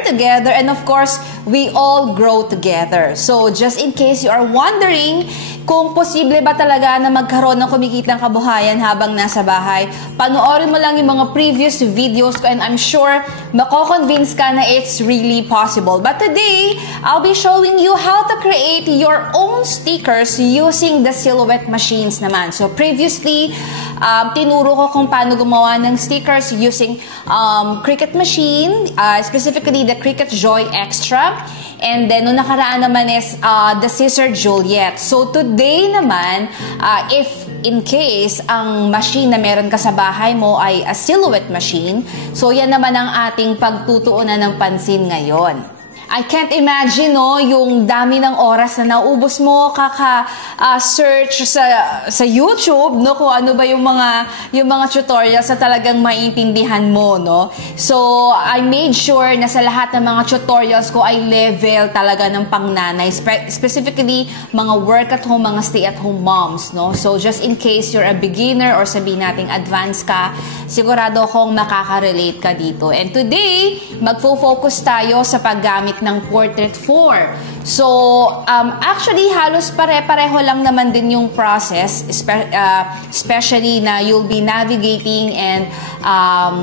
learn together, and of course, we all grow together. So, just in case you are wondering kung posible ba talaga na magkaroon ng kumikitang kabuhayan habang nasa bahay, panoorin mo lang yung mga previous videos ko and I'm sure mako-convince ka na it's really possible. But today, I'll be showing you how to create your own stickers using the Silhouette machines naman. So, previously, tinuro ko kung paano gumawa ng stickers using Cricut machine, specifically the Cricut Joy Extra. And then, nung nakaraan naman is the Scissor Juliet. So, today naman, if in case ang machine na meron ka sa bahay mo ay a Silhouette machine, so yan naman ang ating pagtutuunan ng pansin ngayon. I can't imagine, no, yung dami ng oras na naubos mo search sa YouTube, no, kung ano ba yung mga tutorials na talagang maintindihan mo, no. So, I made sure na sa lahat ng mga tutorials ko ay level talaga ng pangnanay, specifically mga work at home, mga stay at home moms, no. So, just in case you're a beginner or sabihin nating advanced ka, sigurado akong makaka-relate ka dito. And today, magfo-focus tayo sa paggamit ng Portrait 4. So, actually, halos pare-pareho lang naman din yung process, especially na you'll be navigating and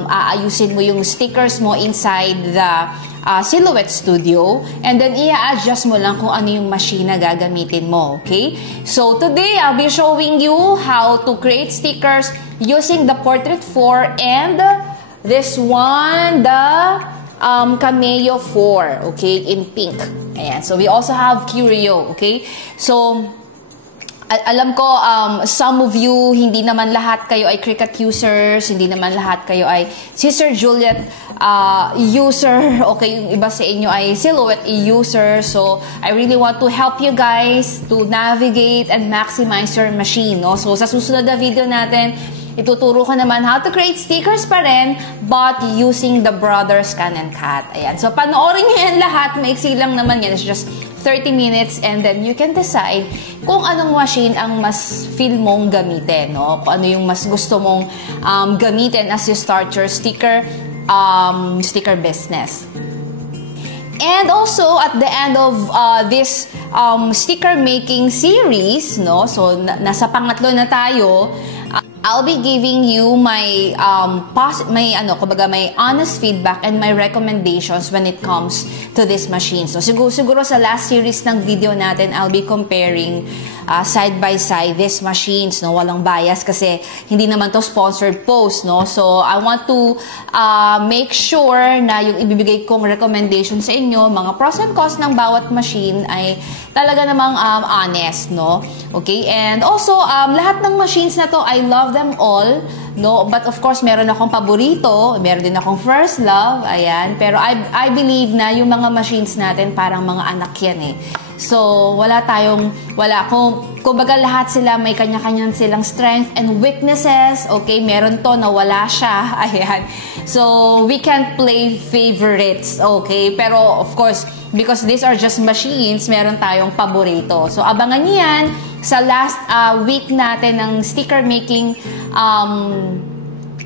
aayusin mo yung stickers mo inside the Silhouette Studio, and then i-adjust mo lang kung ano yung machine na gagamitin mo, okay? So, today, I'll be showing you how to create stickers using the Portrait 4 and this one, the Cameo 4, okay, in pink. Ayan. So, we also have Curio, okay? So, alam ko, some of you, hindi naman lahat kayo ay Cricut users, hindi naman lahat kayo ay Scissor Juliet user, okay, yung iba sa inyo ay Silhouette user. So, I really want to help you guys to navigate and maximize your machine, no? So, sa susunod na video natin, ituturo ko naman how to create stickers pa rin, but using the Brothers Can and Cat. Ayan. So, panoorin nyo yan lahat. Maiksi lang naman yan. It's just 30 minutes and then you can decide kung anong machine ang mas feel mong gamitin, no? Kung ano yung mas gusto mong gamitin as you start your sticker business. And also, at the end of this sticker making series, no? So, nasa pangatlo na tayo, I'll be giving you my honest feedback and my recommendations when it comes to this machine. So siguro sa last series ng video natin, I'll be comparing side by side these machines, no, walang bias kasi hindi naman to sponsored post, no. So I want to make sure na yung ibibigay kong recommendation sa inyo, mga pros and cons ng bawat machine ay talaga namang honest, no. Okay? And also lahat ng machines na to, I love them all, no, but of course meron akong paborito, meron din akong first love, ayan, pero I believe na yung mga machines natin parang mga anak yan eh. So, kumbaga lahat sila may kanya-kanyang silang strength and weaknesses, okay, meron to na wala siya, ayan. So, we can't play favorites, okay, pero of course, because these are just machines, meron tayong paborito. So, abangan niyo yan sa last week natin ng sticker making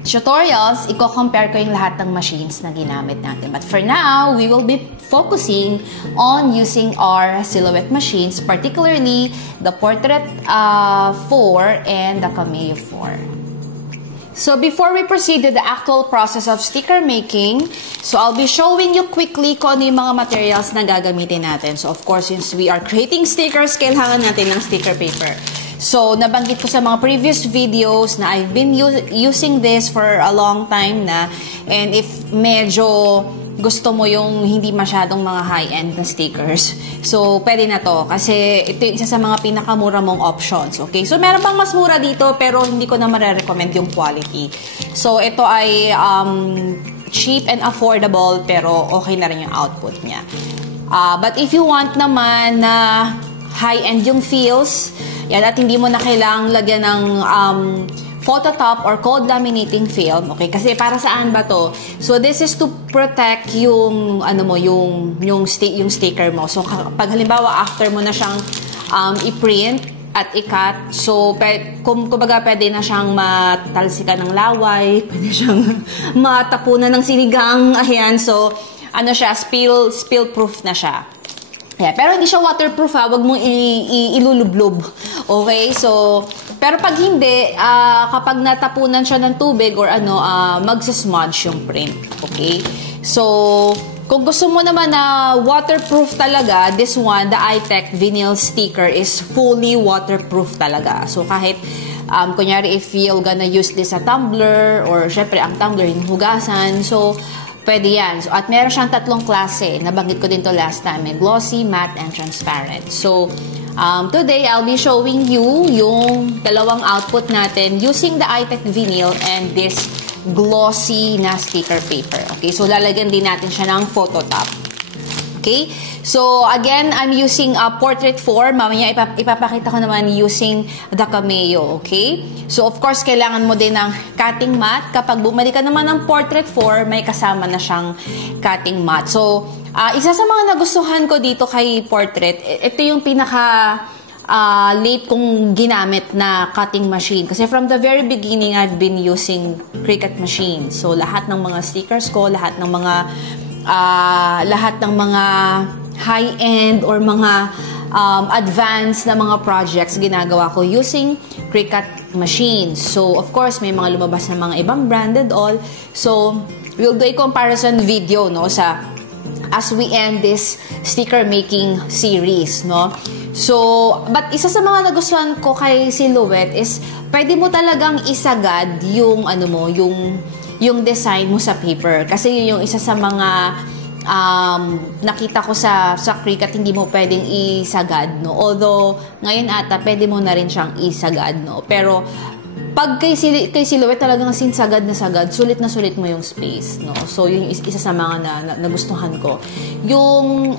tutorials, i-compare ko yung lahat ng machines na ginamit natin. But for now, we will be focusing on using our Silhouette machines, particularly the Portrait 4 and the Cameo 4. So before we proceed to the actual process of sticker making, so I'll be showing you quickly kung ano yung mga materials na gagamitin natin. So of course, since we are creating stickers, kailangan natin ng sticker paper. So, nabanggit ko sa mga previous videos na I've been using this for a long time na, and if medyo gusto mo yung hindi masyadong mga high-end na stickers, so pwede na to kasi ito yung isa sa mga pinakamura mong options, okay? So, meron pang mas mura dito pero hindi ko na marirecommend yung quality. So, ito ay cheap and affordable pero okay na rin yung output niya. But if you want naman na high-end yung feels, yan, at hindi mo na kailangang lagyan ng photo top or cold laminating film, okay? Kasi para saan ba to? So this is to protect yung yung sticker mo. So pag halimbawa after mo na siyang i-print at i-cut, so kumbaga pwede na siyang matalsikan ng laway, pwede siyang matapunan ng sinigang, ayan. So ano siya, spill proof na siya. Yeah, pero hindi siya waterproof ha, wag mong ilulublob. Okay? So, pero pag hindi, kapag natapunan siya ng tubig or ano, magsasmudge yung print. Okay? So, kung gusto mo naman na waterproof talaga, this one, the iTech vinyl sticker is fully waterproof talaga. So, kahit, kunyari, if you're gonna use this sa tumbler, or syempre, ang tumbler, hinuhugasan, so, pwede yan. So, at meron siyang tatlong klase. Nabanggit ko din to last time. May glossy, matte, and transparent. So, today, I'll be showing you yung dalawang output natin using the iTech vinyl and this glossy na sticker paper. Okay? So, lalagyan din natin siya ng photo top. Okay? So, again, I'm using portrait form. Mamaya ipapakita ko naman using the Cameo. Okay? So, of course, kailangan mo din ng cutting mat. Kapag bumalik ka naman ng portrait form, may kasama na siyang cutting mat. So, isa sa mga nagustuhan ko dito kay portrait, ito yung pinaka late kong ginamit na cutting machine. Kasi from the very beginning, I've been using Cricut machine. So, lahat ng mga stickers ko, lahat ng mga high-end or mga advanced na mga projects ginagawa ko using Cricut machines. So, of course, may mga lumabas na mga ibang branded all. So, we'll do a comparison video, no, as we end this sticker making series, no. So, but isa sa mga nagustuhan ko kay Silhouette is pwede mo talagang isagad yung yung design mo sa paper. Kasi yun yung isa sa mga nakita ko sa Cricut, hindi mo pwedeng isagad, no? Although, ngayon ata, pwede mo na rin siyang isagad, no? Pero, pag kay Silhouette talagang sagad na sagad, sulit na sulit mo yung space, no? So, yun yung isa sa mga nagustuhan ko. Yung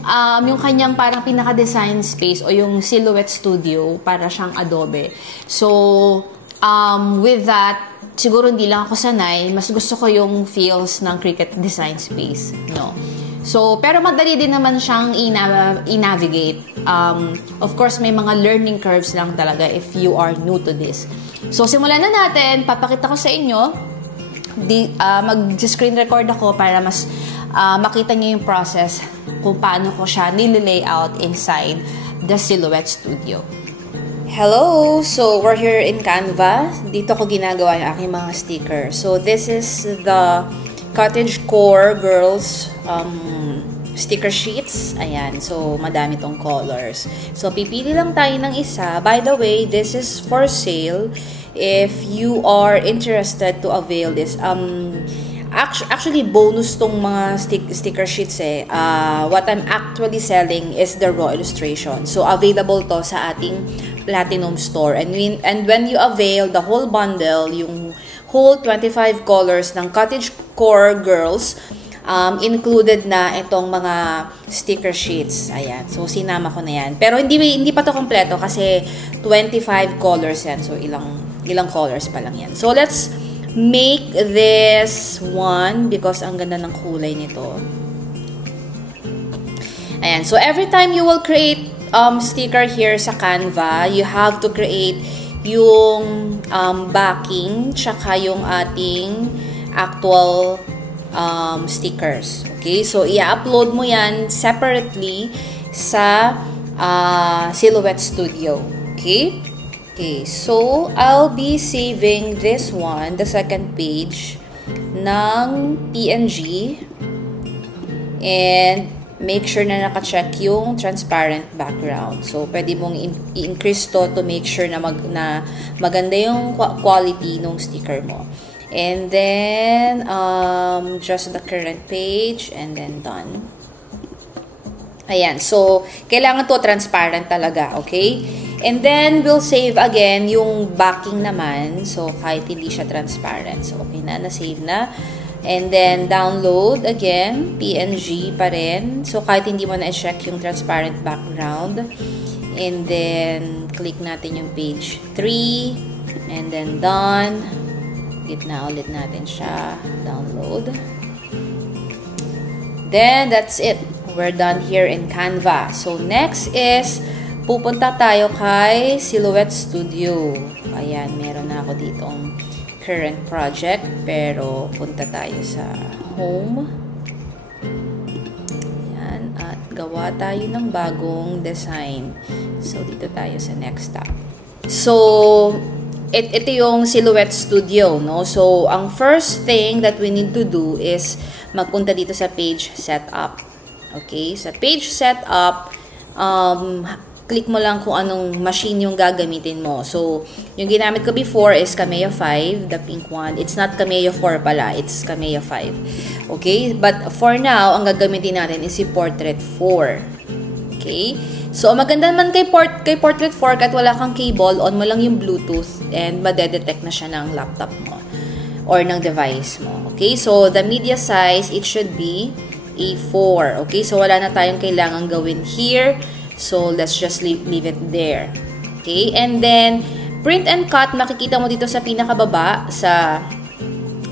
kanyang parang pinaka-design space o yung Silhouette Studio, para siyang Adobe. So, with that, siguro hindi lang ako sanay, mas gusto ko yung feels ng Cricut Design Space, no? So, pero madali din naman siyang i-navigate. Of course, may mga learning curves lang talaga if you are new to this. So, simulan na natin. Papakita ko sa inyo. Mag-screen record ako para mas makita niyo yung process kung paano ko siya nililayout inside the Silhouette Studio. Hello! So, we're here in Canva. Dito ko ginagawa yung aking mga sticker. So, this is the Cottagecore Girls sticker sheets. Ayan. So, madami tong colors. So, pipili lang tayo ng isa. By the way, this is for sale. If you are interested to avail this. Actually, bonus tong mga sticker sheets eh. What I'm actually selling is the raw illustration. So, available to sa ating Platinum store. And when you avail the whole bundle, yung whole 25 colors ng Cottagecore Girls, included na itong mga sticker sheets. Ayan. So, sinama ko na yan. Pero hindi pa to kompleto kasi 25 colors yan. So, ilang colors pa lang yan. So, let's make this one because ang ganda ng kulay nito. Ayan. So, every time you will create sticker here sa Canva, you have to create yung backing tsaka yung ating actual stickers. Okay? So, i-upload mo yan separately sa Silhouette Studio. Okay? Okay. So, I'll be saving this one, the second page, ng PNG. And make sure na naka-check yung transparent background. So, pwede mong i-increase to make sure na maganda yung quality ng sticker mo. And then, just the current page, and then done. Ayan. So, kailangan to transparent talaga, okay? And then, we'll save again yung backing naman. So, kahit hindi siya transparent. So, okay na. Na-save na. And then, download again. PNG pa rin. So, kahit hindi mo na-check yung transparent background. And then, click natin yung page 3. And then, done. Gitna ulit natin siya. Download. Then, that's it. We're done here in Canva. So, next is, pupunta tayo kay Silhouette Studio. Ayan, meron na ako ditong current project. Pero, punta tayo sa home. gawa tayo ng bagong design. So, dito tayo sa next tab. So, ito yung Silhouette Studio, no? So, ang first thing that we need to do is magpunta dito sa page setup. Okay? Sa page setup, click mo lang kung anong machine yung gagamitin mo. So, yung ginamit ko before is Kamea 5, the pink one. It's not Kamea 4 pala, it's Kamea 5. Okay? But for now, ang gagamitin natin is si Portrait 4. Okay? So, maganda naman kay Portrait 4 kahit wala kang cable, on mo lang yung Bluetooth and madedetect na siya ng laptop mo or ng device mo. Okay? So, the media size, it should be A4. Okay? So, wala na tayong kailangan gawin here. So, let's just leave it there. Okay? And then, print and cut, makikita mo dito sa pinakababa, sa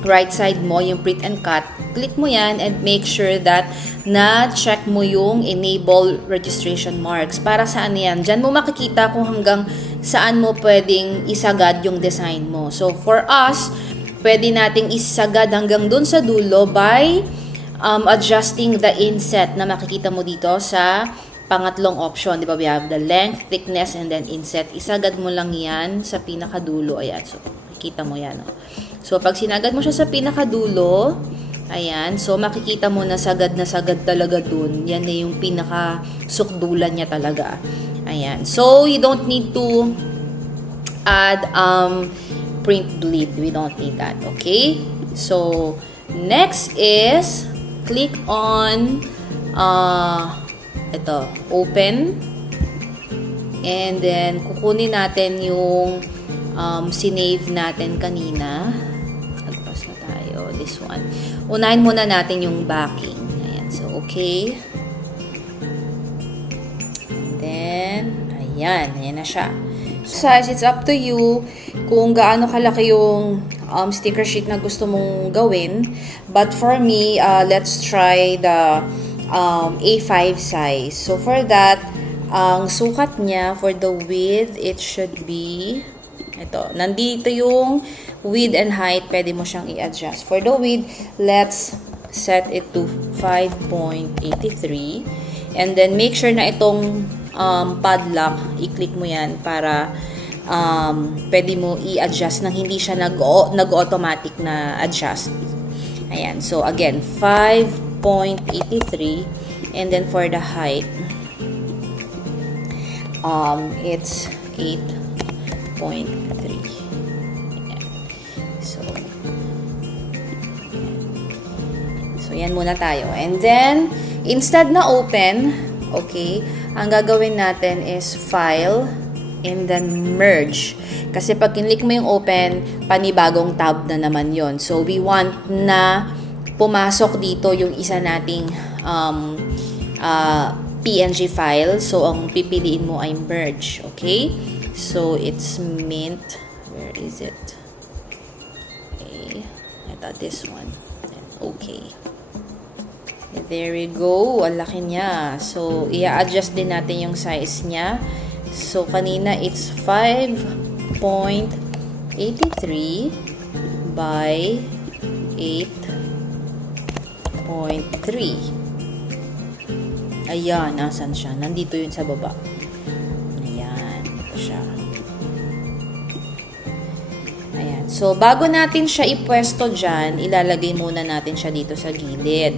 right side mo, yung print and cut. Click mo yan and make sure that na-check mo yung enable registration marks. Para saan yan? Diyan mo makikita kung hanggang saan mo pwedeng isagad yung design mo. So, for us, pwede nating isagad hanggang dun sa dulo by adjusting the inset na makikita mo dito sa pangatlong option, di ba? We have the length, thickness, and then inset. Isagad mo lang yan sa pinakadulo. Ayan. So, makikita mo yan. Oh. So, pag sinagad mo siya sa pinakadulo, ayan. So, makikita mo na sagad talaga dun. Yan na yung pinakasukdulan niya talaga. Ayan. So, you don't need to add print bleed. We don't need that. Okay? So, next is click on ito, open. And then, kukunin natin yung sinave natin kanina. Agpas na tayo. This one. Unahin muna natin yung backing. Ayan. So, okay. And then, ayan. Ayan na siya. Size, it's up to you kung gaano kalaki yung sticker sheet na gusto mong gawin. But for me, let's try the A5 size. So, for that, ang sukat niya for the width, it should be ito. Nandito yung width and height. Pwede mo siyang i-adjust. For the width, let's set it to 5.83. And then, make sure na itong padlock, i-click mo yan para pwede mo i-adjust nang hindi siya nag-automatic na adjust. Ayan. So, again, 5.83, and then for the height it's 8.3. So yan muna tayo, and then instead na open, okay, ang gagawin natin is file and then merge, kasi pag kinlik mo yung open, panibagong tab na naman yon. So we want na pumasok dito yung isa nating PNG file. So, ang pipiliin mo ay merge. Okay? So, it's Mint. Where is it? Okay. Ito, this one. Okay. There we go. Ang laki niya. So, i-adjust din natin yung size niya. So, kanina, it's 5.83 by 8.3. Ayan, nasan siya? Nandito yun sa baba. Ayan, ito siya. Ayan. So, bago natin siya ipwesto dyan, ilalagay muna natin siya dito sa gilid.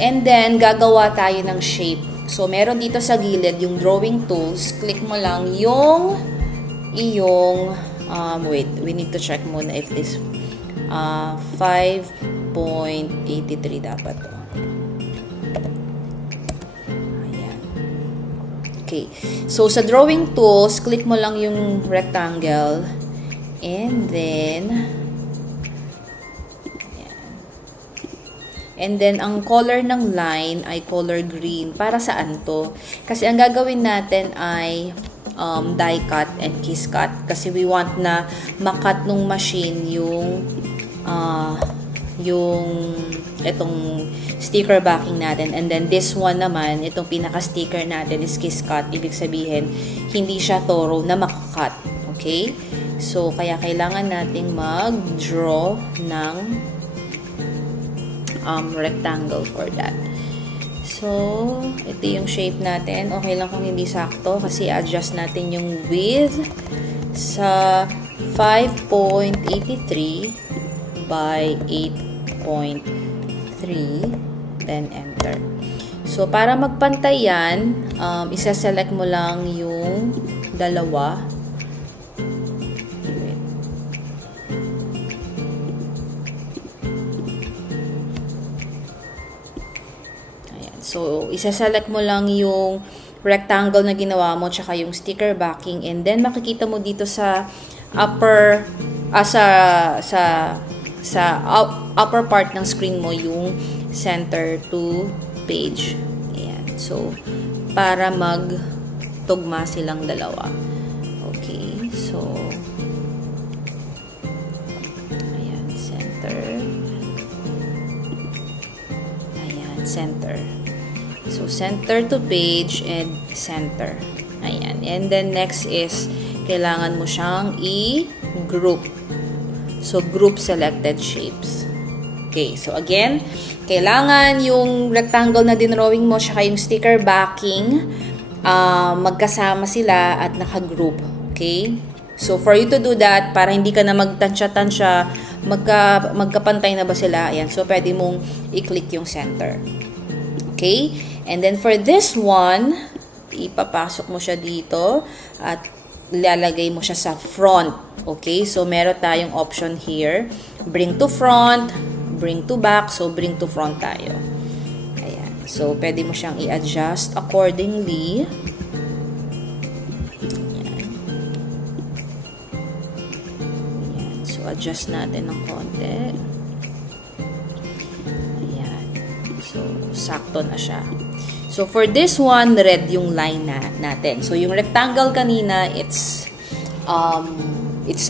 And then, gagawa tayo ng shape. So, meron dito sa gilid yung drawing tools. Click mo lang yung wait, we need to check muna if this 5.83 dapat to. Okay. So, sa drawing tools, click mo lang yung rectangle. And then, ayan. And then, ang color ng line ay color green. Para saan to? Kasi ang gagawin natin ay die cut and kiss cut. Kasi we want na makat nung machine yung itong sticker backing natin. And then this one naman, itong pinaka-sticker natin is kiss cut. Ibig sabihin, hindi siya thorough na makakat. Okay? So, kaya kailangan nating mag-draw ng rectangle for that. So, ito yung shape natin. Okay lang kung hindi sakto kasi adjust natin yung width sa 5.83 by 8.3. Then, enter. So, para magpantay yan, isa-select mo lang yung dalawa. So, isa-select mo lang yung rectangle na ginawa mo tsaka yung sticker backing, and then makikita mo dito sa upper upper part ng screen mo yung center to page. Ayan. So, para magtugma silang dalawa. Okay. So, ayan, center. Ayan, center. So, center to page and center. Ayan. And then, next is, kailangan mo siyang i-group. So, group selected shapes. Okay. So, again, kailangan yung rectangle na dinrawing mo saka yung sticker backing, magkasama sila at naka-group. Okay? So, for you to do that, para hindi ka na magtansya-tansya, magkapantay na ba sila? Ayan. So, pwede mong i-click yung center. Okay? And then for this one, ipapasok mo siya dito at lalagay mo siya sa front. Okay? So, meron tayong option here. Bring to front, bring to back. So, bring to front tayo. Ayan. So, pwede mo siyang i-adjust accordingly. Ayan. Ayan. So, adjust natin ng konti. Ayan. So, sakto na siya. So, for this one, red yung line natin. So, yung rectangle kanina, it's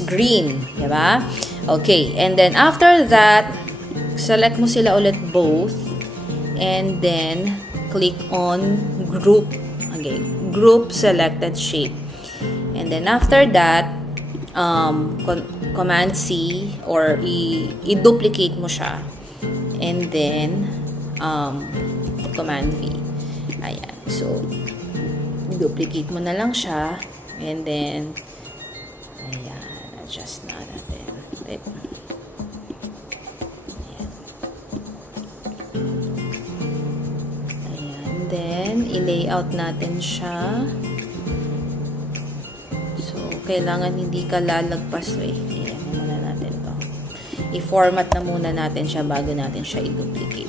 green. Diba? Okay. And then, after that, select mo sila ulit both. And then, click on group. Okay. Group selected shape. And then, after that, Command C or i-duplicate mo siya. And then, Command V. Ayan. So, duplicate mo na lang siya. And then, ayan. Adjust na natin. Right. Ayan. Ayan. Then, i-layout natin siya. So, kailangan hindi ka lalagpas. Ayan. Muna natin to. I-format na muna natin siya bago natin siya i-duplicate.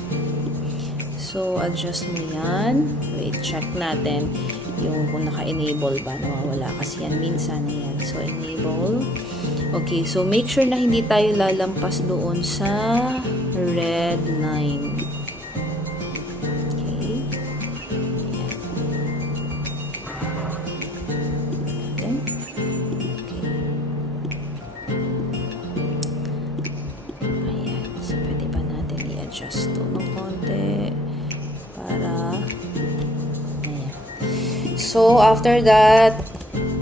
So, adjust mo yan. Wait, check natin yung kung naka-enable ba. Nawawala kasi yan minsan. Yan. So, enable. Okay, so make sure na hindi tayo lalampas doon sa red line. Okay. Ayan. Okay. Ayan. So, pwede ba natin i-adjust to ng konti? Para, ayan. So, after that,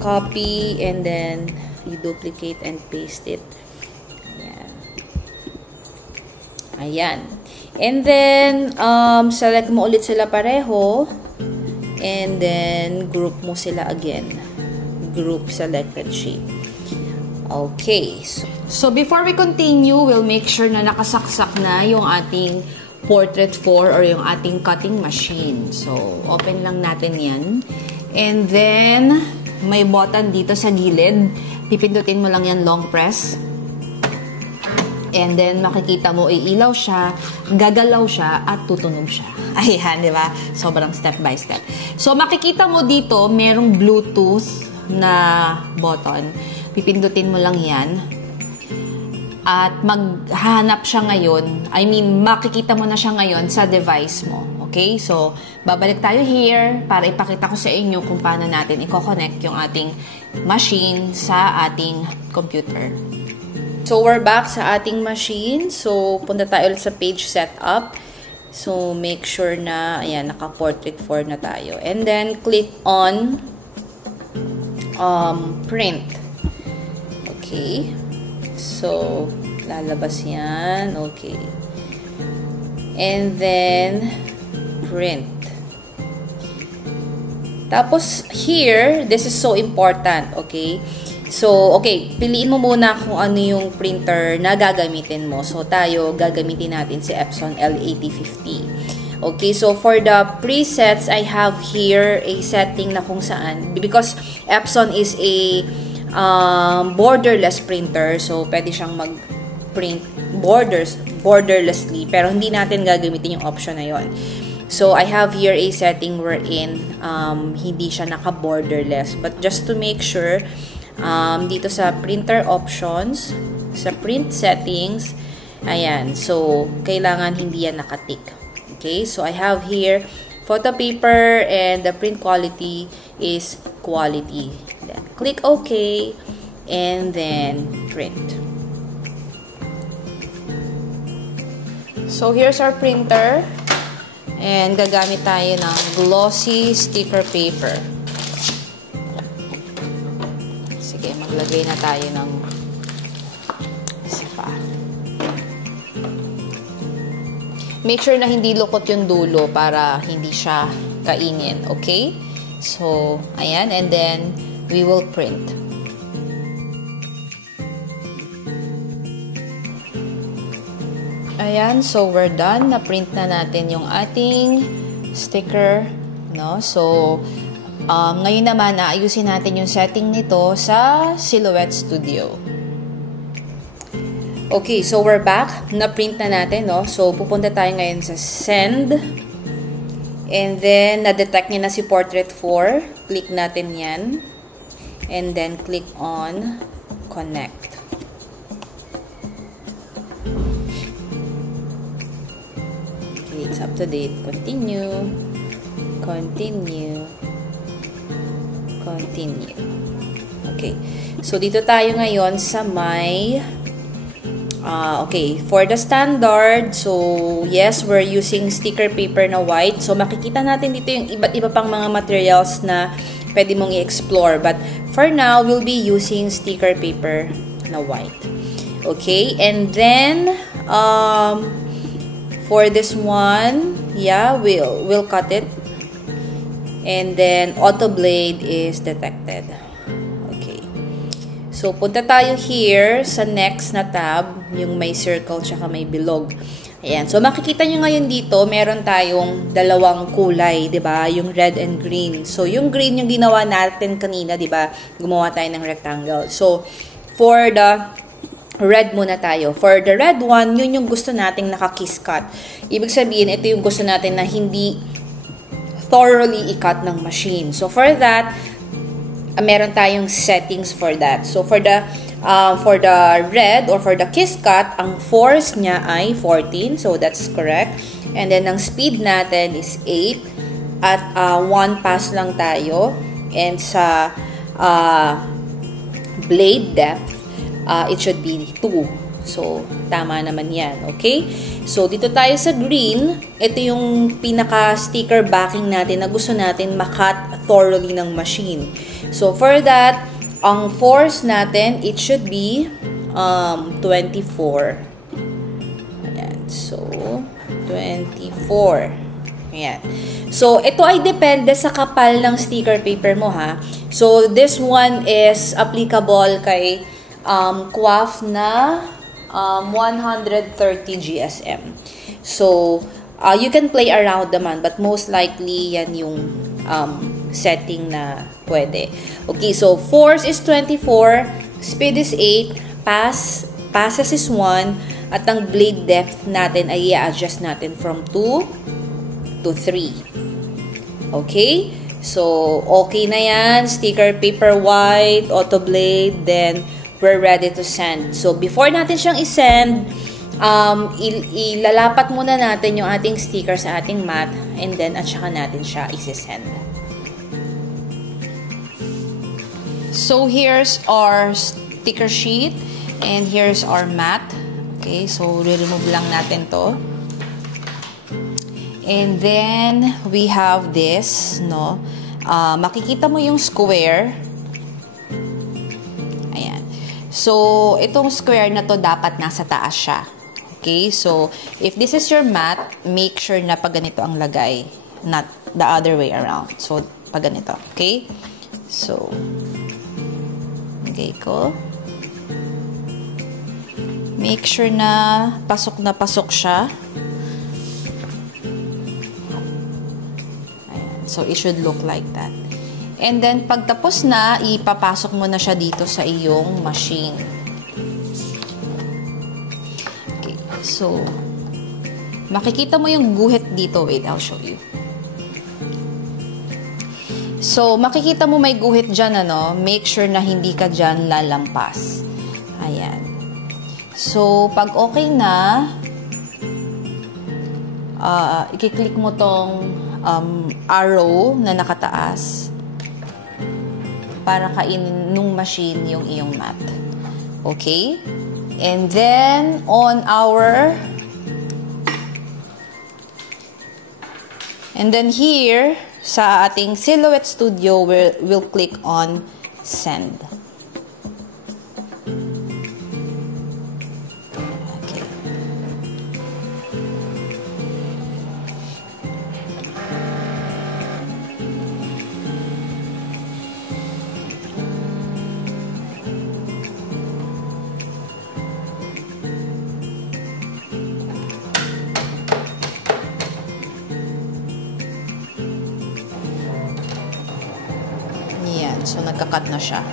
copy and then you duplicate and paste it. Ayan. Ayan. And then, select mo ulit sila pareho. And then, group mo sila again. Group selected shape. Okay. So, before we continue, we'll make sure na nakasaksak na yung ating Portrait 4 or yung ating cutting machine. So, open lang natin yan. And then, may button dito sa gilid. Pipindutin mo lang yan, long press. And then, makikita mo, iilaw siya, gagalaw siya, at tutunog siya. Ayan, di ba? Sobrang step by step. So, makikita mo dito, merong Bluetooth na button. Pipindutin mo lang yan. At maghahanap siya ngayon, makikita mo na siya ngayon sa device mo. Okay? So, babalik tayo here para ipakita ko sa inyo kung paano natin i-connect yung ating machine sa ating computer. So, we're back sa ating machine. So, punta tayo ulit sa page setup. So, make sure na, ayan, naka-Portrait 4 na tayo. And then, click on print. Okay. So, lalabas yan. Okay. And then, print. Tapos, here, this is so important, okay? So, okay, piliin mo muna kung ano yung printer na gagamitin mo. So, tayo, gagamitin natin si Epson L8050. Okay, so for the presets, I have here a setting na kung saan, because Epson is a borderless printer, so pwede siyang mag-print borderlessly, pero hindi natin gagamitin yung option na yon. So, I have here a setting wherein hindi siya naka-borderless. But just to make sure, dito sa printer options, sa print settings, ayan. So, kailangan hindi yan nakatik. Okay? So, I have here photo paper and the print quality is quality. Then, click OK and then print. So, here's our printer. And gagamit tayo ng glossy sticker paper. Sige, maglagay na tayo ng isa pa. Make sure na hindi lukot yung dulo para hindi siya kainin. Okay? So, ayan. And then, we will print. Ayan, so we're done. Na-print na natin yung ating sticker, no? So, ngayon naman, naayusin natin yung setting nito sa Silhouette Studio. Okay, so we're back. Na-print na natin, no? So, pupunta tayo ngayon sa Send. And then, na-detect niya na si Portrait 4. Click natin yan. And then, click on Connect. It's up to date. Continue. Continue. Continue. Okay. So, dito tayo ngayon sa may okay. For the standard, so, yes, we're using sticker paper na white. So, makikita natin dito yung iba't iba pang mga materials na pwede mong i-explore. But, for now, we'll be using sticker paper na white. Okay. And then, for this one, yeah, we'll cut it. And then, auto blade is detected. Okay. So, punta tayo here sa next na tab, yung may circle tsaka may bilog. Ayan. So, makikita nyo ngayon dito, meron tayong dalawang kulay, di ba? Yung red and green. So, yung green yung ginawa natin kanina, di ba? Gumawa tayo ng rectangle. So, for the red muna tayo. For the red one, yun yung gusto nating naka-kiss cut. Ibig sabihin, ito yung gusto natin na hindi thoroughly i-cut ng machine. So, for that, meron tayong settings for that. So, for the red or for the kiss cut, ang force niya ay 14. So, that's correct. And then, ang speed natin is 8. At 1 pass lang tayo. And sa blade depth, it should be 2. So, tama naman yan. Okay? So, dito tayo sa green. Ito yung pinaka-sticker backing natin na gusto natin makat thoroughly ng machine. So, for that, ang force natin, it should be 24. Ayan. So, 24. Ayan. So, ito ay depende sa kapal ng sticker paper mo, ha? So, this one is applicable kay QAF na 130 GSM. So, you can play around naman, but most likely yan yung setting na pwede. Okay, so force is 24, speed is 8, passes is 1, at ang blade depth natin ay i-adjust natin from 2 to 3. Okay? So, okay na yan. Sticker paper white, auto blade, then we're ready to send. So, before natin siyang i-send, ilalapat muna natin yung ating sticker sa ating mat, and then at saka natin siya isi-send. So, here's our sticker sheet, and here's our mat. Okay, so re-remove lang natin to. And then, we have this, no? Makikita mo yung square. So, itong square na to dapat nasa taas siya. Okay? So, if this is your mat, make sure na pag ganito ang lagay, not the other way around. So, Pag ganito. Okay? So, lagay ko. Make sure na pasok siya. Ayan. So, it should look like that. And then, pag tapos na, ipapasok mo na siya dito sa iyong machine. Okay. So, makikita mo yung guhit dito. Wait, I'll show you. So, makikita mo may guhit dyan, ano? Make sure na hindi ka dyan lalampas. Ayan. So, pag okay na, i-click mo tong arrow na nakataas para kainin nung machine yung iyong mat. Okay? And then, and then here, sa ating Silhouette Studio, we'll click on Send. Okay. So, nagka-cut na siya.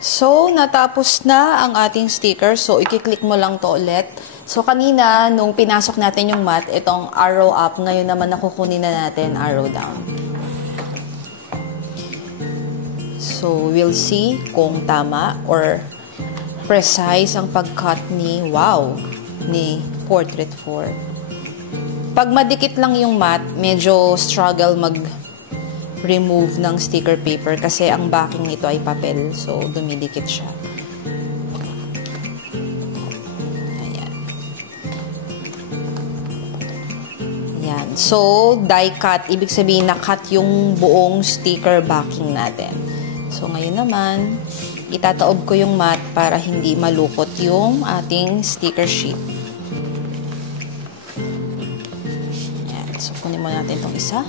So, natapos na ang ating sticker. So, i-click mo lang to ulit. So, kanina, nung pinasok natin yung mat, itong arrow up. Ngayon naman, nakukunin na natin arrow down. So, we'll see kung tama or precise ang pag-cut ni Portrait 4. Pag madikit lang yung mat, medyo struggle remove ng sticker paper kasi ang backing nito ay papel. So, dumidikit siya. Ayan. Ayan. So, die cut. Ibig sabihin, na-cut yung buong sticker backing natin. So, ngayon naman, itataob ko yung mat para hindi malukot yung ating sticker sheet. Ayan. So, kunin mo natin itong isa.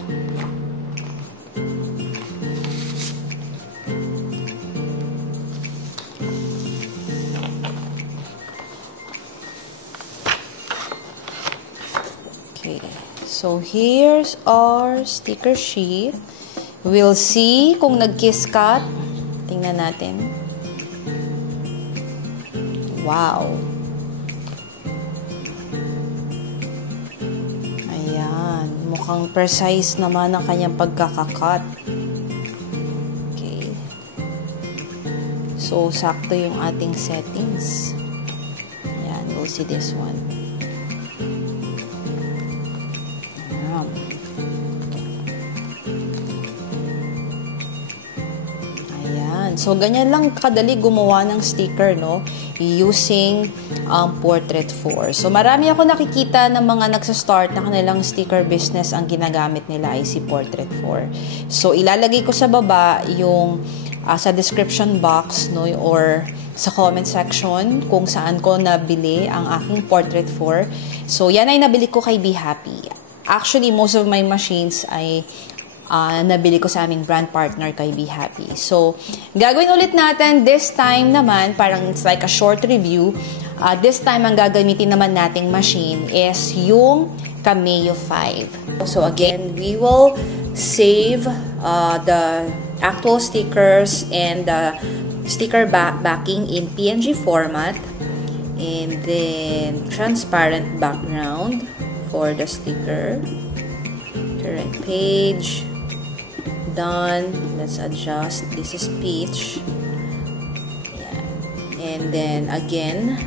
Okay, so here's our sticker sheet. We'll see kung nag-kiss cut. Tingnan natin. Wow! Ayan, mukhang precise naman ang kanyang pagkakakat. Okay. So, sakto yung ating settings. Ayan, we'll see this one. So, ganyan lang kadali gumawa ng sticker, no? Using Portrait 4. So, marami ako nakikita ng mga nagsa-start na kanilang sticker business, ang ginagamit nila ay si Portrait 4. So, ilalagay ko sa baba yung sa description box, no? Or sa comment section kung saan ko nabili ang aking Portrait 4. So, yan ay nabili ko kay Be Happy. Actually, most of my machines ay nabili ko sa aming brand partner kay Be Happy. So, gagawin ulit natin this time naman, parang it's like a short review. This time, ang gagamitin naman nating machine is yung Cameo 5. So, again, we will save the actual stickers and the sticker backing in PNG format. And then, transparent background for the sticker. Current page. Done. Let's adjust. This is peach. Ayan. And then again,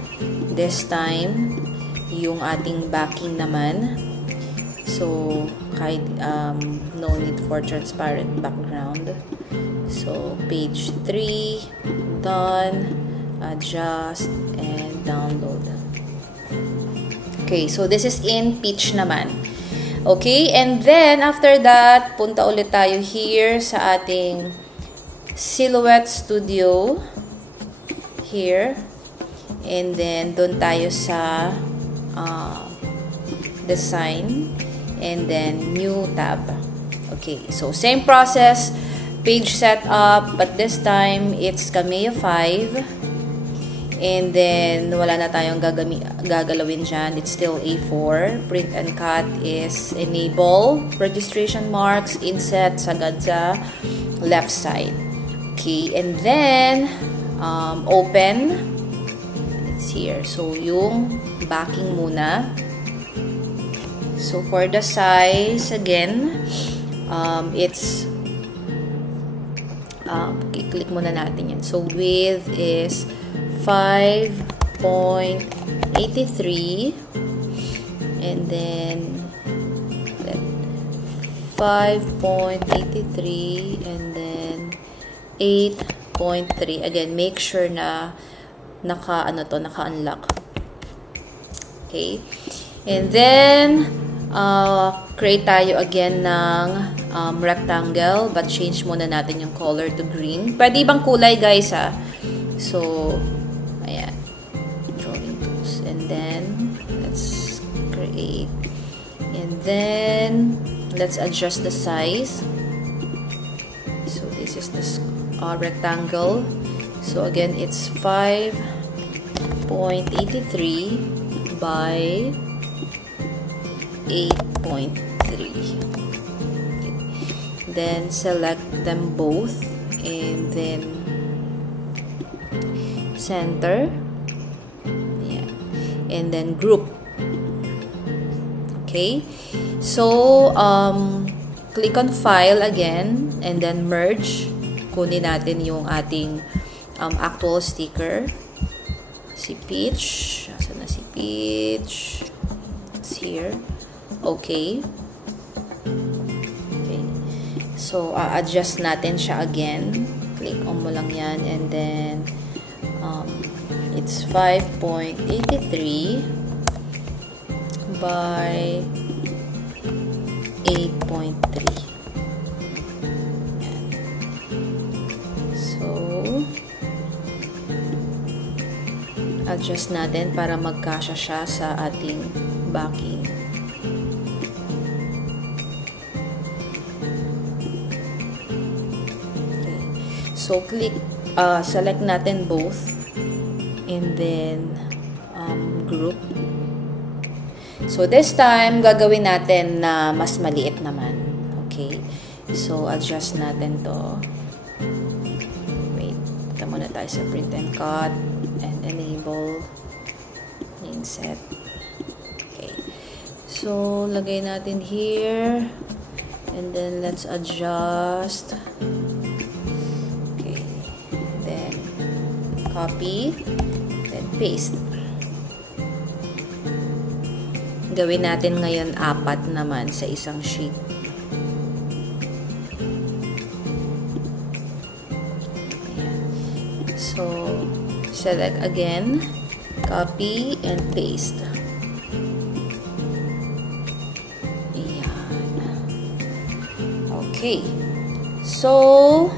this time yung ating backing naman. So kahit no need for transparent background. So page 3 done. adjust, and download. Okay, so this is in pitch naman. Okay, and then after that, punta ulit tayo here sa ating Silhouette Studio. Here. And then, doon tayo sa design. And then, new tab. Okay, so same process. Page setup, but this time, it's Cameo 5. And then, wala na tayong gagalawin dyan. It's still A4. Print and cut is enable. Registration marks, inset, sagad sa left side. Okay, and then, open. It's here. So, yung backing muna. So, for the size, again, it's, click muna natin yan. So, width is 5.83 and then 5.83 and then 8.3. Again, make sure na naka-unlock. Okay. And then create tayo again ng rectangle, but change muna natin yung color to green. Pwede ibang kulay, guys, ha. So, ayan. Drawing tools. And then, let's create. And then, let's adjust the size. So, this is the rectangle. So, again, it's 5.83 by 8.3. Okay. Then, select them both. And then, center, yeah, and then group. Okay, so click on file again and then merge. Kunin natin yung ating actual sticker. Si Peach, saan na si Peach? It's here. Okay. Okay, so adjust natin siya again. Click on mo lang yan and then it's 5.83 by 8.3. So, adjust natin para magkasya siya sa ating backing. Okay. So, select natin both. And then, group. So, this time, gagawin natin na mas maliit naman. Okay? So, adjust natin to. Wait. Punta muna tayo sa print and cut. And enable. Inset. Okay. So, lagay natin here. And then, let's adjust. Okay. Then, copy. Paste. Gawin natin ngayon 4 naman sa isang sheet. Ayan. So, select again, copy, and paste. Ayan. Okay. So,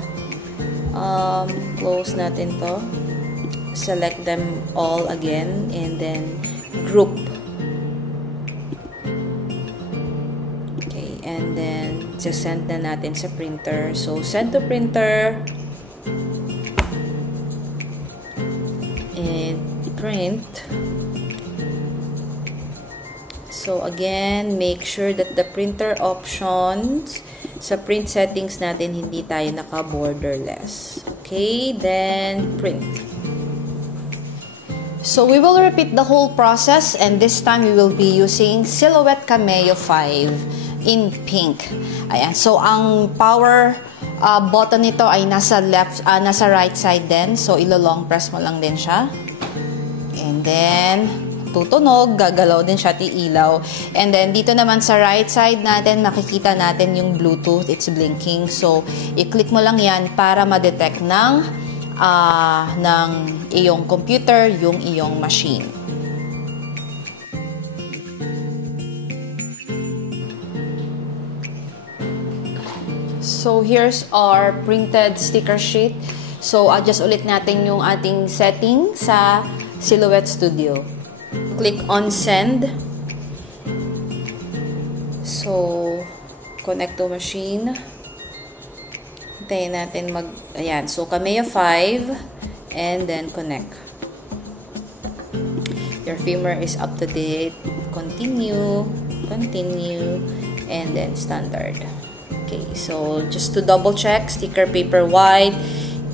close natin to. Select them all again and then group. Okay, and then send na natin sa printer. So, send to printer and print. So, again, make sure that the printer options sa print settings natin hindi tayo naka-borderless. Okay, then print. So we will repeat the whole process and this time we will be using Silhouette Cameo 5 in pink. Ayan. So ang power button nito ay nasa right side din. So ilo-long press mo lang din siya. And then tutunog, gagalaw din siya, ilaw. And then dito naman sa right side natin makikita natin yung Bluetooth, it's blinking. So i-click mo lang yan para ma-detect ng ng iyong computer, yung iyong machine. So, here's our printed sticker sheet. So, adjust ulit natin yung ating setting sa Silhouette Studio. Click on Send. So, connect to machine. Hintayin natin ayan. So, Cameo 5. And then, connect. Your firmware is up to date. Continue. Continue. And then, standard. Okay, so just to double check, sticker paper white,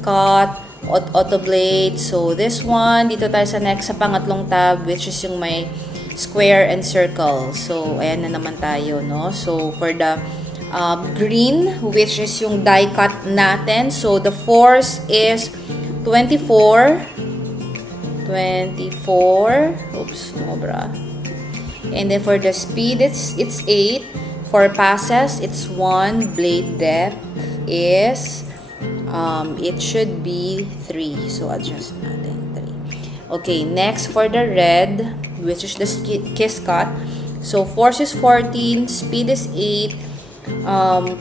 cut, auto blade. So this one, dito tayo sa next, sa pangatlong tab, which is yung may square and circle. So ayan na naman tayo, no? So for the green, which is yung die cut natin, so the force is 24. Oops, sobra. And then for the speed, it's 8. For passes, it's 1. Blade depth is, it should be 3. So, adjust natin 3. Okay, next for the red, which is the kiss cut. So, force is 14, speed is 8,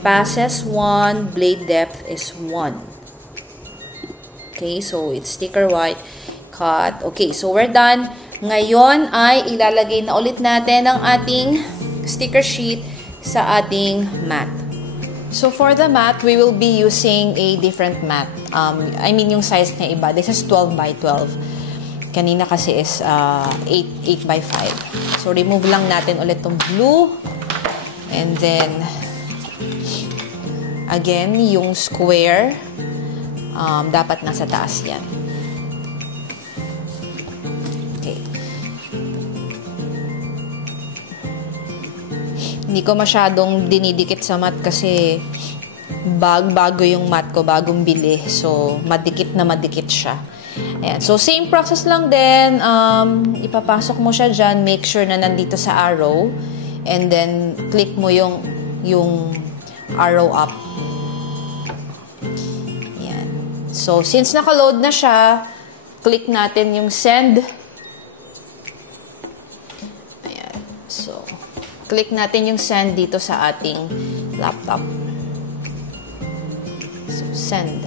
passes 1, blade depth is 1. Okay, so it's sticker white, cut. Okay, so we're done. Ngayon ay ilalagay na ulit natin ang ating sticker sheet sa ating mat. So for the mat, we will be using a different mat. I mean yung size niya iba. This is 12 by 12. Kanina kasi is 8 by 5. So remove lang natin ulit tong blue. And then again, yung square dapat nasa taas yan. Hindi ko masyadong dinidikit sa mat kasi bago yung mat ko, bagong bili. So, madikit na madikit siya. Ayan. So, same process lang din. Ipapasok mo siya dyan. Make sure na nandito sa arrow. And then, click mo yung arrow up. Ayan. So, since naka-load na siya, click natin yung send. Ayan. So, click natin yung send dito sa ating laptop. So, send.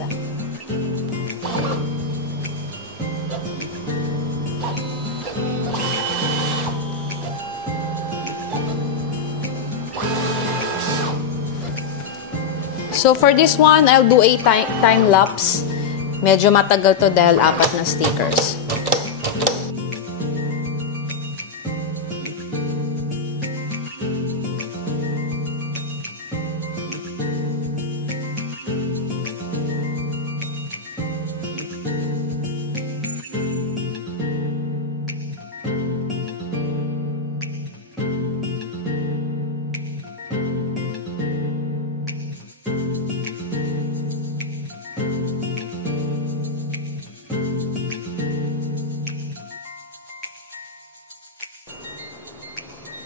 So, for this one, I'll do a time lapse. Medyo matagal to dahil 4 na stickers.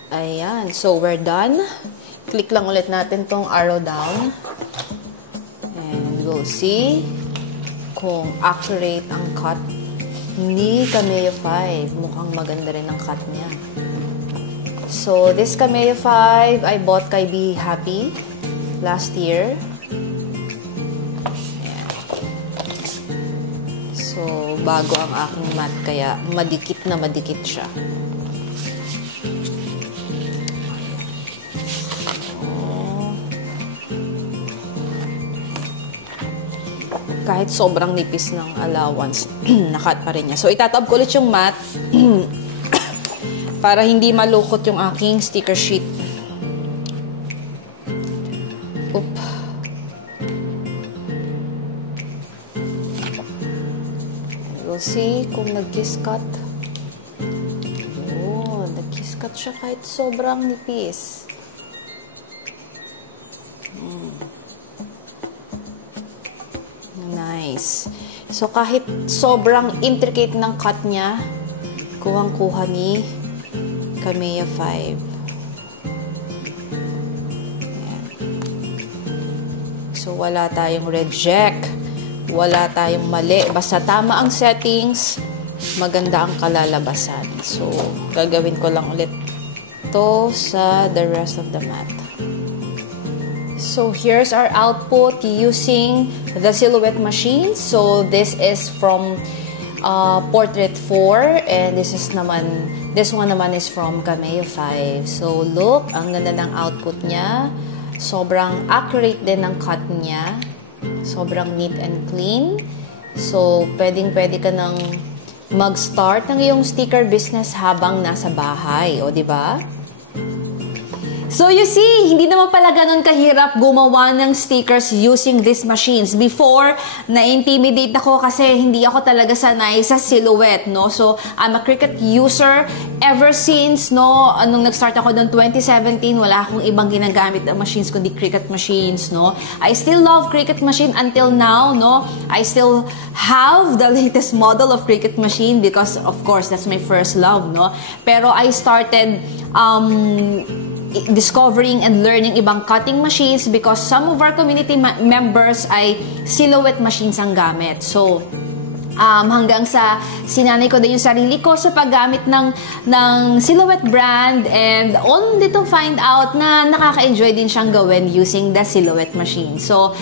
Ayan. So, we're done. Click lang ulit natin tong arrow down. And we'll see kung accurate ang cut ni Cameo 5. Mukhang maganda rin ang cut niya. So, this Cameo 5, I bought kay Be Happy last year. Ayan. So, bago ang aking mat, kaya madikit na madikit siya. Kahit sobrang nipis ng allowance, nakat pa rin niya. So, itatab ko ulit yung mat para hindi malukot yung aking sticker sheet. Oop. We'll see kung nag-kiss cut. Oh, nag-kiss cut siya kahit sobrang nipis. Nice. So, kahit sobrang intricate ng cut niya, kuhang-kuha ni Cameo 5. Ayan. So, wala tayong reject. Wala tayong mali. Basta tama ang settings, maganda ang kalalabasan. So, gagawin ko lang ulit to sa the rest of the mat. So, here's our output using the silhouette machine. So, this is from Portrait 4 and this one naman is from Cameo 5. So, look, ang ganda ng output niya. Sobrang accurate din ng cut niya. Sobrang neat and clean. So, pwedeng-pwede ka nang mag-start ng iyong sticker business habang nasa bahay. O, di ba? So you see, hindi naman pala ganun kahirap gumawa ng stickers using these machines. Before, na-intimidate ako kasi hindi ako talaga sanay sa silhouette, no? So, I'm a Cricut user ever since, no? Nung nag-start ako noong 2017, wala akong ibang ginagamit na machines kundi Cricut machines, no? I still love Cricut machine until now, no? I still have the latest model of Cricut machine because, of course, that's my first love, no? Pero I started discovering and learning ibang cutting machines because some of our community members ay silhouette machines ang gamit. So, hanggang sa sinanay ko din yung sarili ko sa paggamit ng silhouette brand and only to find out na nakaka-enjoy din siyang gawin using the silhouette machine. So,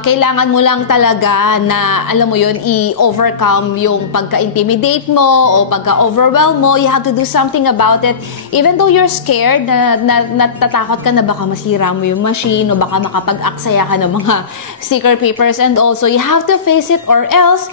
kailangan mo lang talaga na, alam mo yun, i-overcome yung pagka-intimidate mo o pagka-overwhelm mo. You have to do something about it. Even though you're scared, natatakot ka na baka masira mo yung machine o baka makapag-aksaya ka ng mga sticker papers, and also you have to face it or else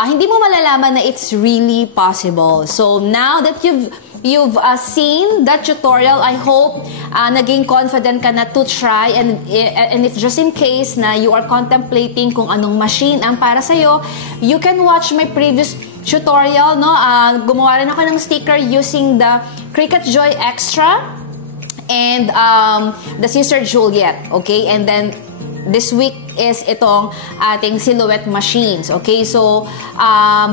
hindi mo malalaman na it's really possible. So now that you've seen that tutorial, I hope naging confident ka na to try, and if just in case na you are contemplating kung anong machine ang para sa'yo, you can watch my previous tutorial, no? Gumawa rin ako ng sticker using the Cricut Joy Extra and the Sister Juliet, okay? And then this week is itong ating silhouette machines. Okay, so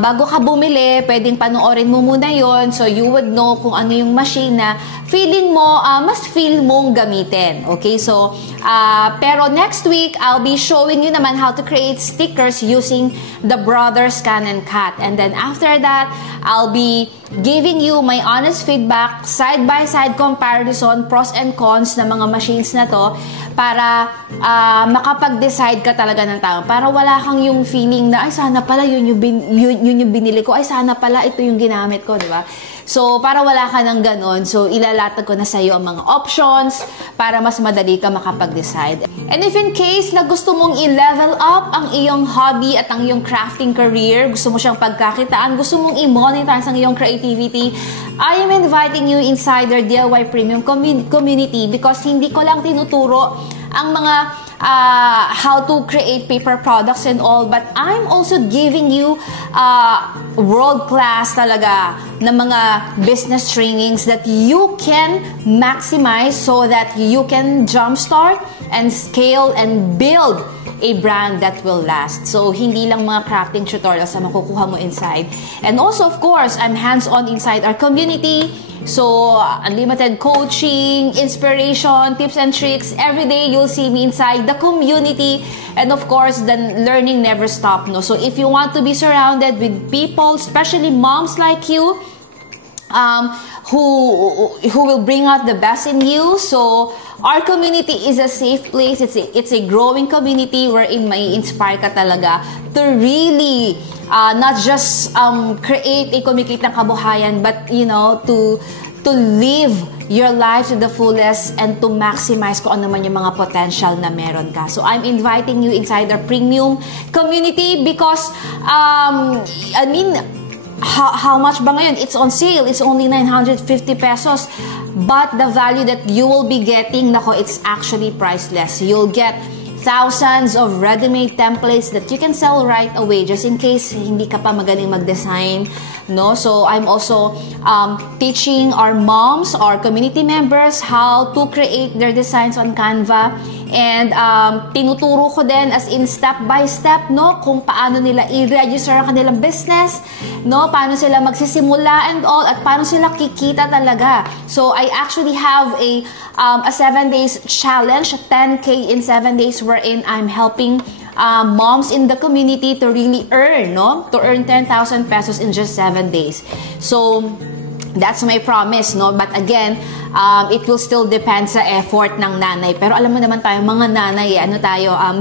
bago ka bumili, pwedeng panoorin mo muna yon, so you would know kung ano yung machine na feeling mo, mas feel mong gamitin. Okay, so pero next week, I'll be showing you naman how to create stickers using the Brothers Canon Cat. And then after that, I'll be giving you my honest feedback, side-by-side comparison, pros and cons ng mga machines na to para makapag-decide ka talaga ng tama. Para wala kang yung feeling na, ay sana pala yun yung binili ko, ay sana pala ito yung ginamit ko, di ba? So, para wala ka ng ganon, so ilalatag ko na sa iyo ang mga options para mas madali ka makapag-decide. And if in case na gusto mong i-level up ang iyong hobby at ang iyong crafting career, gusto mo siyang pagkakitaan, gusto mong i-monetize ang iyong creativity, I am inviting you inside our DIY Premium community because hindi ko lang tinuturo ang mga how to create paper products and all, but I'm also giving you world-class talaga na mga business trainings that you can maximize so that you can jumpstart and scale and build a brand that will last. So, hindi lang mga crafting tutorials na makukuha mo inside. And also, of course, I'm hands-on inside our community. So, unlimited coaching, inspiration, tips and tricks. Every day, you'll see me inside the community. And of course, the learning never stops. No? So, if you want to be surrounded with people, especially moms like you, who will bring out the best in you. So, our community is a safe place. It's a growing community wherein may inspire ka talaga to really not just create a kumikitang kabuhayan, but you know, to live your life to the fullest and to maximize kung ano man yung mga potential na meron ka. So I'm inviting you inside our premium community because I mean, how much ba ngayon? It's on sale. It's only 950 pesos. But the value that you will be getting, nako, it's actually priceless. You'll get thousands of ready-made templates that you can sell right away just in case hindi ka pa magaling mag-design, no? So I'm also teaching our moms, our community members how to create their designs on Canva, and tinuturo ko din as in step by step, no, kung paano nila i-register ang kanilang business, no, paano sila magsisimula and all, at paano sila kikita talaga. So I actually have a 7 days challenge, 10K in 7 days, wherein I'm helping moms in the community to really earn, no? To earn 10,000 pesos in just 7 days. So, that's my promise, no? But again, it will still depend sa effort ng nanay. Pero alam mo naman tayo, mga nanay,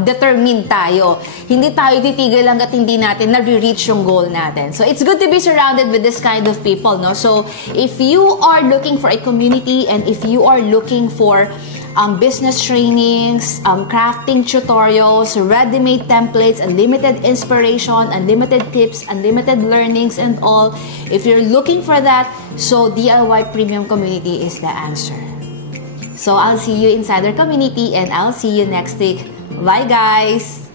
determined tayo. Hindi tayo titigil hanggat hindi natin na-reach yung goal natin. So, it's good to be surrounded with this kind of people, no? So, if you are looking for a community and if you are looking for business trainings, crafting tutorials, ready-made templates, unlimited inspiration, unlimited tips, unlimited learnings, and all. If you're looking for that, so DIY Premium Community is the answer. So I'll see you inside our community and I'll see you next week. Bye guys!